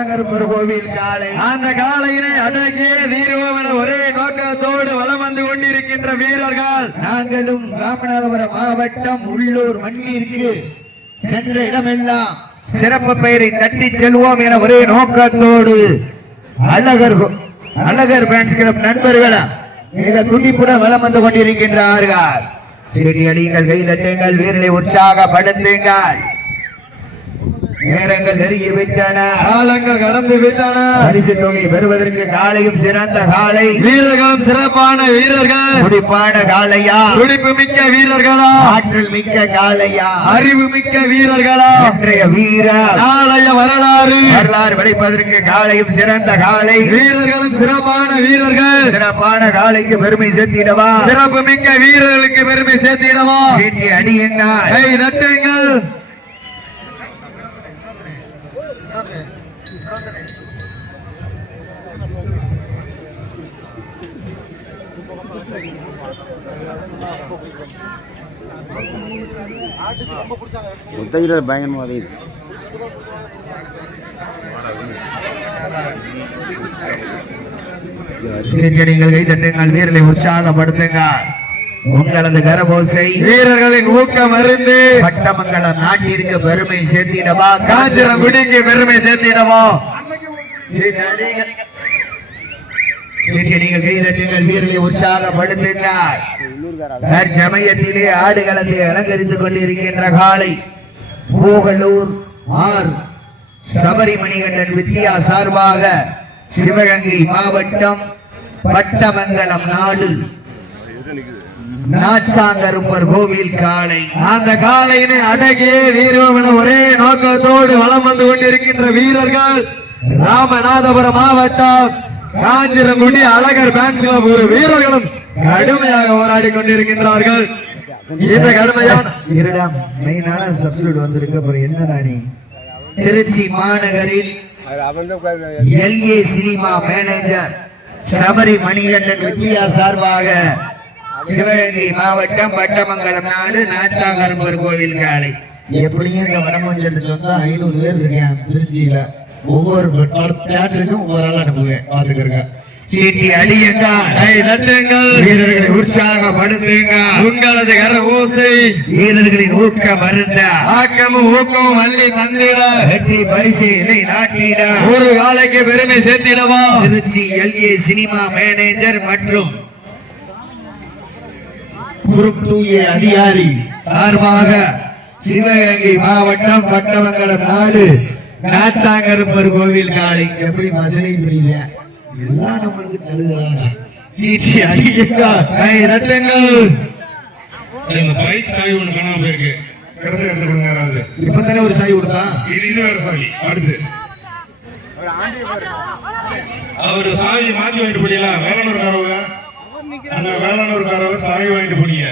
கோவில் காளை. அந்த காளையினை அடக்கிய தீர்வோம் என ஒரே நோக்கத்தோடு வலம் வந்து கொண்டிருக்கின்ற வீரர்கள் நாங்களும் ராமநாதபுரம் மாவட்டம் உள்ளூர் மண்ணிற்கு சென்ற இடமெல்லாம் சிறப்பு பெயரை தட்டி செல்வோம் என ஒரே நோக்கத்தோடு அழகர் பேன்ஸ் கிளப் நண்பர்கள் மிக துடிப்புடன் வலம் வந்து கொண்டிருக்கின்றார்கள். சரி அடியுங்கள், கை தட்டுங்கள், வீரரை உற்சாகப்படுத்துங்கள். நேரங்கள் நெருங்கி விட்டன, காலங்கள் கடந்து விட்டன. பரிசு தொகை பெறுவதற்கு காலையும் சிறந்த காலை, வீரர்களும் சிறப்பான வீரர்கள். துடிப்பான காளையா, துடிப்பு மிக்க வீரர்களா, ஆற்றல் மிக்க காளையா, அறிவு மிக்க வீரர்களா, இன்றைய வீரர் நாளைய வரலாறு படைப்பதற்கு காலையும் சிறந்த காலை, வீரர்களும் சிறப்பான வீரர்கள். சிறப்பான காலைக்கு பெருமை சேர்த்திடவா, சிறப்பு மிக்க வீரர்களுக்கு பெருமை சேர்த்திடவா. சீட்டி அடியுங்கள், கை தட்டுங்கள். பயங்கரமாக நீங்கள் கை தட்டுங்கள், வீரர்களை உற்சாகப்படுத்துங்கள். உங்களது கரபோசை வீரர்களின் ஊக்கம் அறிந்து பட்டமங்கலம் நாட்டிற்கு பெருமை சேர்த்திடவா, காஞ்சிரங்குடிக்கு பெருமை சேர்த்திடவா. நீங்கள் கை தட்டுங்கள், வீரர்களை உற்சாகப்படுத்துங்கள். சமயத்திலே ஆடுகளத்தை அலங்கரித்துக் கொண்டிருக்கின்ற காலை பூகலூர் ஆர் சபரிமணிகண்டன் வித்யா சார்பாக சிவகங்கை மாவட்டம் பட்டமங்கலம் நாடு நாச்சாங்கருப்பர் கோவில் காளை. அந்த காளையினை அடகிய தீர்வோம் என ஒரே நோக்கத்தோடு வலம் வந்து கொண்டிருக்கின்ற வீரர்கள் ராமநாதபுரம் மாவட்டம் காஞ்சிரங்குடி அழகர் பேன்ஸ் கிளப் ஒரு வீரர்களும் கடுமையாக போராடி கொண்டிருக்கின்றார்கள். இந்த கடுமையான மெயினான சப்ஸ்டியூட் வந்திருக்கு. அப்புறம் என்னடா நீ திருச்சி மாநகரில் எல்ஏ சினிமா மேனேஜர் சபரி மணிகண்டன் வித்யா சார்பாக சிவகங்கை மாவட்டம் பட்டமங்கலம் நாடு நாச்சாங்கருப்பர் கோவில் காலை. எப்படியும் இந்த வடமஞ்சள் சொன்னா 500 பேர் இருக்கேன் திருச்சியில. ஒவ்வொரு தியேட்டருக்கும் ஒவ்வொரு ஆள் அனுப்புவேன், பாத்துக்கிறேன். சீட்டி அடியுங்கள், வீரர்களை உற்சாகப்படுத்துங்க. உங்களது கரஓசை வீரர்களின் ஊக்கம் அருந்த ஆக்கமும் ஊக்கமும் அள்ளி தந்திட வெற்றி பரிசை நாட்டிட ஒரு காலைக்கு பெருமை சேர்த்திடவா. திருச்சி எல்ஏ சினிமா மேனேஜர் மற்றும் குரூப் 2A அதிகாரி சார்பாக சிவகங்கை மாவட்டம் பட்டமங்கலம் நாடு நாச்சாங்கருப்பர் கோவில் காலை. எப்படி மசனை புரியுது, எல்லாம் நம்மளுக்கு தழுதுதாங்க. சீட்டி அடியுங்கள், கை தட்டுங்கள். இந்த பைக் சாவி ஒண்ணு காணாம போயிருக்கு, கிடைச்ச இடத்துல கொடுங்க யாராவது. இப்பதானே ஒரு சாவி கொடுத்தா, இது வேற சாவி. அடுத்து அவரு சாவி மாத்தி வாங்கிட்டு போனீங்களா? வேளாணூர்காரவங்க, அந்த வேளாணூர்காரவங்க சாவி வாங்கிட்டு போனீங்க.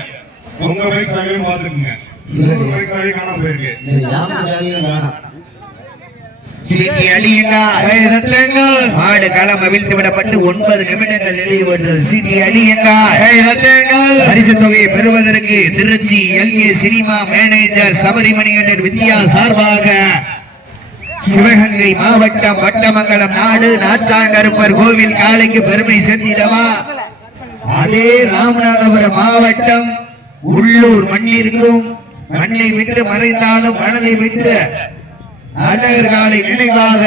உங்க பைக் சாவியும் பாத்துக்குங்க. பைக் சாவி காணாம போயிருக்கு. சீட்டி அடியுங்கள், மாடு களம் அவிழ்த்து விடப்பட்டு 9 நிமிடங்கள் நிறைவேற்றது. சீட்டி அடியுங்கள், பரிசு தொகையை பெறுவதற்கு திருச்சி எல்ஏ சினிமா மேனேஜர் சபரிமணிகண்டன் வித்யா சார்பாக சிவகங்கை மாவட்டம் பட்டமங்கலம் நாடு நாச்சாங்கருப்பர் கோவில் காலைக்கு பெருமை சேர்த்திடவா. அதே ராமநாதபுரம் மாவட்டம் உள்ளூர் மண்ணிற்கும் மண்ணை விட்டு மறைந்தாலும் மனதை விட்டு அழகர் காலை நினைவாக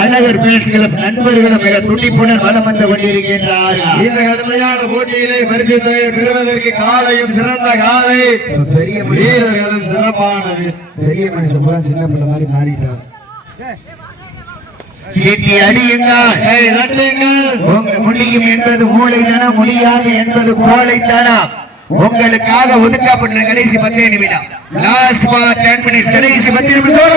அழகர் பேன்ஸ் கிளப் நண்பர்களும் மிக துடிப்புடன் வலம் வந்து கொண்டிருக்கின்றார்கள். இந்த கடுமையான போட்டியிலே பரிசு தொகை பெறுவதற்கு காலையும் சிறந்த காலை, பெரிய வீரர்களும் சிறப்பான பெரிய மனுஷன் பூரா சின்ன பிள்ளை மாதிரி மாறிட்டாங்க. சீட்டி அடியுங்கள், முடியும் என்பது மூளைத்தனம், முடியாது என்பது கோழைத்தனம். உங்களுக்காக ஒதுக்கப்பட்ட கடைசி 10 நிமிடம், லாஸ்ட் ஃபார் 10 மினிட்ஸ், கடைசி 10 நிமிடத்தோட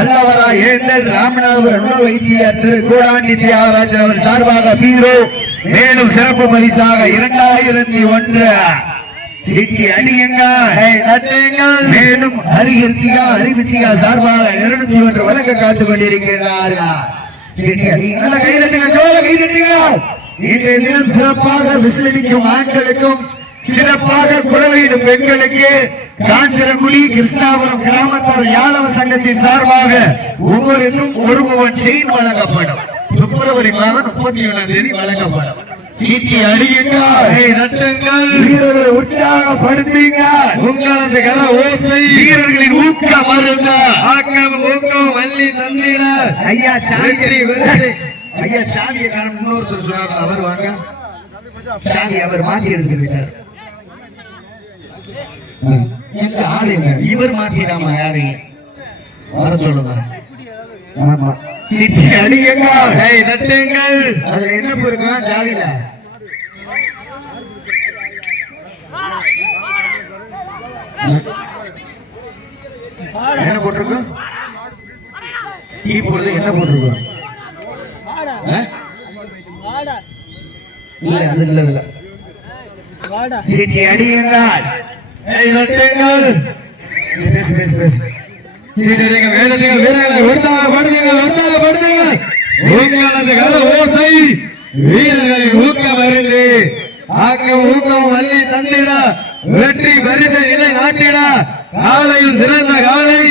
அல்லவரா ஏந்தல் ராமநாதபுரம் வைத்தியர் திரு கூடாண்டி தியாகராஜன் அவர் சார்பாக பீரோ, மேலும் சிறப்பு பரிசாக 2001 சீட்டி அடியுங்கள், மேலும் அறிவித்திகா சார்பாக 201 வழங்க காத்துக் கொண்டிருக்கிறார்கள். சீட்டி அடியுங்கள், கை தட்டுங்க, ஜோர கை தட்டுங்க. இன்றைய தினம் சிறப்பாக விசிலடிக்கும் ஆண்களுக்கும் சிறப்பாக குழந்தையிடும் பெண்களுக்கு காஞ்சரகுடி கிருஷ்ணாபுரம் கிராமத்தார் யாதவ சங்கத்தின் சார்பாக ஒவ்வொருக்கும் ஒரு பவன் செயின் வழங்கப்படும். பிப்ரவரி மாதம் 31ஆம் தேதி வழங்கப்படும். சீட்டி அடியுங்கள், வீரர்களை உற்சாகப்படுத்துங்கள், உங்களது கர ஓசை வீரர்களின் ஊக்கம் அருங்க, ஆக்கம் ஊக்கம் வள்ளி தந்திட. ஐயா சாதி வருது, ஐயா சாதிய காரணம் இன்னொருத்தர் சொன்னார், அவர் வாங்க சாதி அவர் மாத்தி எடுத்து போயிட்டார். எங்க ஆளுங்க இவர் மாத்திராமா யாரு வர சொல்லுங்க. ஆமா சிட்டி அடியுங்கள், அதுல என்ன பொருங்க ஜாதியில என்ன போட்டிருக்கோம்? டீ போடுறது என்ன போட்டிருக்கோம்? இல்ல அது இல்ல இல்ல சிட்டி அடியுங்கள், பேசு பேசு பேசு வீரர்களின் ஊக்கம் அருந்து ஆக்கம் ஊக்கம் வள்ளி தந்திட, வெற்றி பரிசை நிலை நாட்டிட. காலையில் சிறந்த காலை,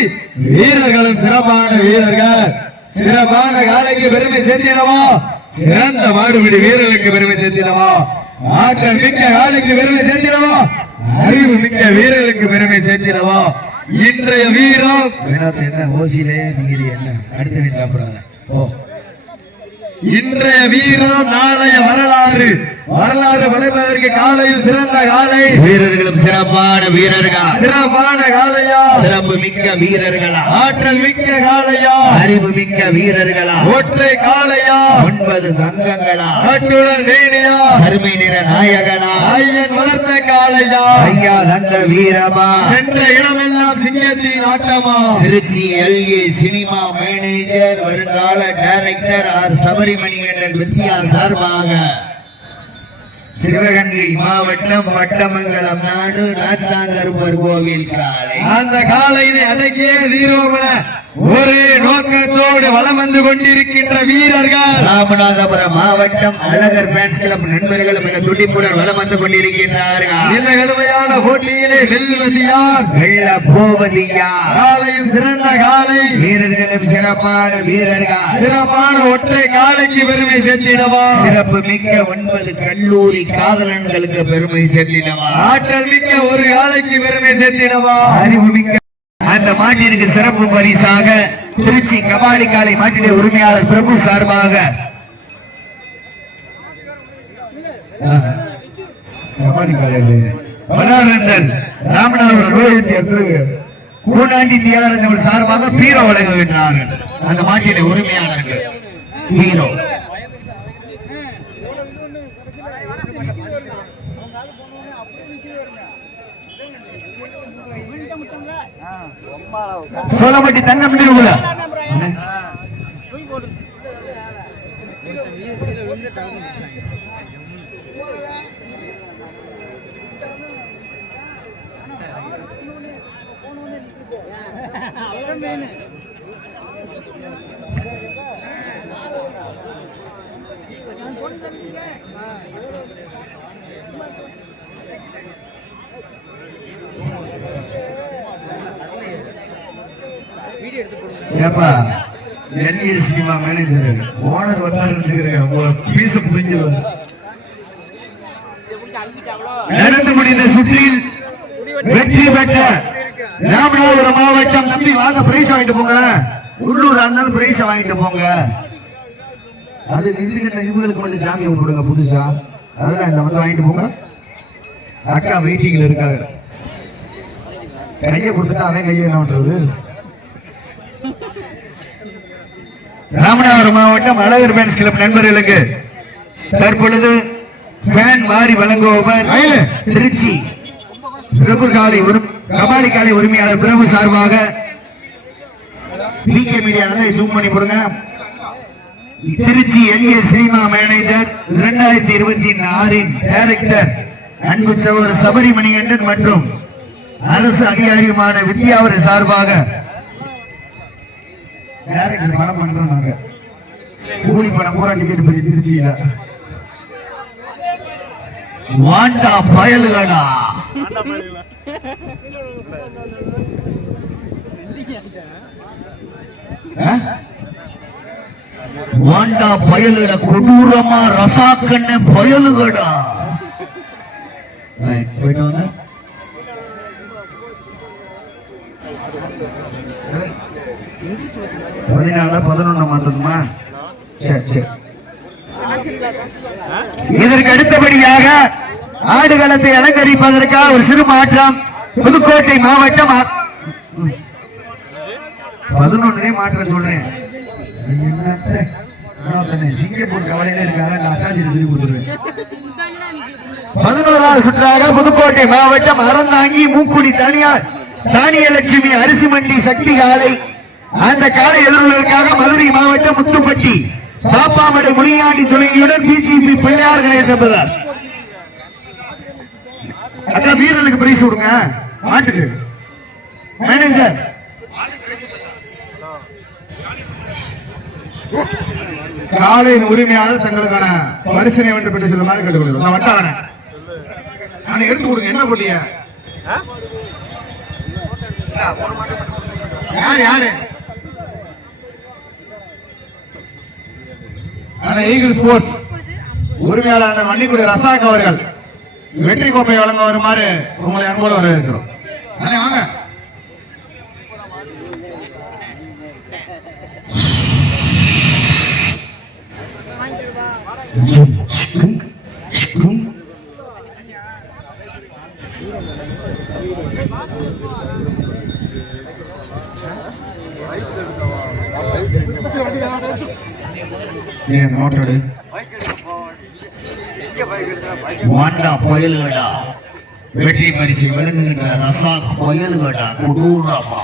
வீரர்களும் சிறப்பான வீரர்கள். சிறப்பான காலைக்கு பெருமை சேர்த்திடவா, சிறந்த மாடுபிடி வீரர்களுக்கு பெருமை சேர்த்திடவா, ஆற்றல் மிக்க காலைக்கு பெருமை சேர்த்திடவா, அறிவு மிக்க வீரர்களுக்கு பெருமை சேர்த்திடவா. இன்றைய வீரம் என்ன ஓசிலே நீங்க என்ன அடுத்து சாப்பிடுறாங்க. ஓ இன்றைய வீரம் நாளைய வரலாறு, வரலாறு படைப்பதற்கு காலையில் சிறந்த காலை, வீரர்களும் சிறப்பான வீரர்கள், சிறப்பான காலையா, சிறப்பு மிக்க வீரர்களா, ஆற்றல் மிக்க காலையா, அறிவு மிக்க வீரர்களா, ஒற்றை காலையா, 9 தங்கங்களா, கட்டுடன் வேணியா, அருமை நிற நாயகனா, ஐயன் வளர்த்த காலையா, ஐயா தந்த வீரமா, சென்ற இடமெல்லாம் சிங்கத்தின் ஆட்டமா. திருச்சி எல்ஏ சினிமா மேனேஜர் வருங்கால டைரக்டர் ஆர் சபரிமணிகண்டன் வித்யா சார்பாக சிவகங்கை மாவட்டம் வட்டமங்கலம் நாடு நாச்சாங்கருப்பர் கோவில் காலை. அந்த காலையினை அடக்கிய தீரோமன ஒரே நோக்கத்தோடு வலம் வந்து கொண்டிருக்கின்ற வீரர்கள் ராமநாதபுரம் மாவட்டம் அழகர் பேன்ஸ் கிளப் நண்பர்கள் மிக துடிப்புடன் வலம் வந்து கொண்டிருக்கின்றார்கள். இந்த கடுமையான போட்டியிலே வெல்வது யார், வெல்ல போவது யார்? காலையும் சிறந்த காலை, வீரர்களும் சிறப்பான வீரர்கள், சிறப்பான ஒற்றை காலைக்கு பெருமை சேர்த்திடவா, சிறப்பு மிக்க 9 கல்லூரி காதலன்களுக்கு பெருமை சேர்த்திடவா, ஆற்றல் மிக்க ஒரு காலைக்கு பெருமை சேர்த்திடவா, அறிவு மிக்க அந்த மாட்டிற்கு சிறப்பு பரிசாக திருச்சி கபாலி காலை மாட்டினுடைய உரிமையாளர் பிரபு சார்பாக வளர்ந்தன் ராமநாதபுரம் கூடாண்டி தியாகராஜன் சார்பாக பீரோ வழங்குகின்றார்கள். அந்த மாட்டினுடைய உரிமையாளர்கள் பீரோ. சோழமட்டி தங்கம் ஏப்பா எல்ஏ சினிமா மேனேஜர் ஓனர் நடந்து முடிந்த சுற்றில் வெற்றி பெற்ற ராமநாதபுரம் மாவட்டம் தம்பி வாங்க பிரைஸ் வாங்கிட்டு போங்க. உள்ளூர் இருந்தாலும் பிரைஸ் வாங்கிட்டு போங்க. அது இவங்களுக்கு மட்டும் சாமி கும்பிடுங்க புதுசா, அதெல்லாம் இந்த வந்து வாங்கிட்டு போங்க. அக்கா வெயிட்டிங்ல இருக்காங்க, கையை கொடுத்துட்டா அவன் கையை என்ன பண்றது. ராமநாதபுரம் மாவட்டம் அழகர் பேன்ஸ் கிளப் நண்பர்களுக்கு தற்பொழுது பேன் வாரி வழங்குபவர் திருச்சி பிரபு காலை கபாலி காலை உரிமையாளர் பிரபு சார்பாக பிகே மீடியா ஜூம் பண்ணி போடுங்க. திருச்சி எல்ஏ சினிமா மேனேஜர் 2026 டைரக்டர் அன்பு சகோதரர் சபரிமணிகண்டன் மற்றும் அரசு அதிகாரியுமான வித்யா அவர்கள் சார்பாக பணம் பண்றாங்க. கூலி பணம் பூரா டிக்கெட் பெரிய திருச்சியில வாண்டா பயலுகடா. வாண்டா பயலுட கொடூரமா ரசாக்கண்ண பயலுகடா. போயிட்டு வாங்க. பதினாலு 11 மாத்தணுமா? சரி சரி. இதற்கு அடுத்தபடியாக ஆடுகளத்தை அலங்கரிப்பதற்காக ஒரு சிறு மாற்றம். புதுக்கோட்டை மாவட்டம் 11 மாற்றம் சொல்றேன். சிங்கப்பூர் கவலையில இருக்காங்க. 11வது சுற்றாக புதுக்கோட்டை மாவட்டம் அறந்தாங்கி மூக்குடி தனியார் தானியலட்சுமி அரிசி மண்டி சக்தி காலை. அந்த காலை எதிர்கொள்வதற்காக மதுரை மாவட்டம் முத்துப்பட்டி பாப்பாமடு முனியாண்டி துணையுடன் பிஜிபி பிள்ளையார் கணேச பிரதாஸ். அதான் வீரர்களுக்கு பிரைஸ் கொடுங்க. மாட்டுக்கு மேனேஜர் காலையின் உரிமையாளர் தங்களுக்கான பரிசனை வென்று பெற்று செல்லுமாறு கேட்டுக்கொள்கிறோம். நான் வந்தாங்க நான் எடுத்து கொடுங்க. என்ன போட்டிய யாரு யாரு ஈகிள் ஸ்போர்ட்ஸ் உரிமையாளர் வண்டிக்குடி ரசாக் அவர்கள் வெற்றி கோப்பை வழங்க வருமாறு உங்களை அன்போடு வரவேற்கிறோம். வாங்க. வாண்டா புயல்கடா வெற்றி பரிசு விளங்குகின்ற ரசாக் புயல்கடா கொடூரமா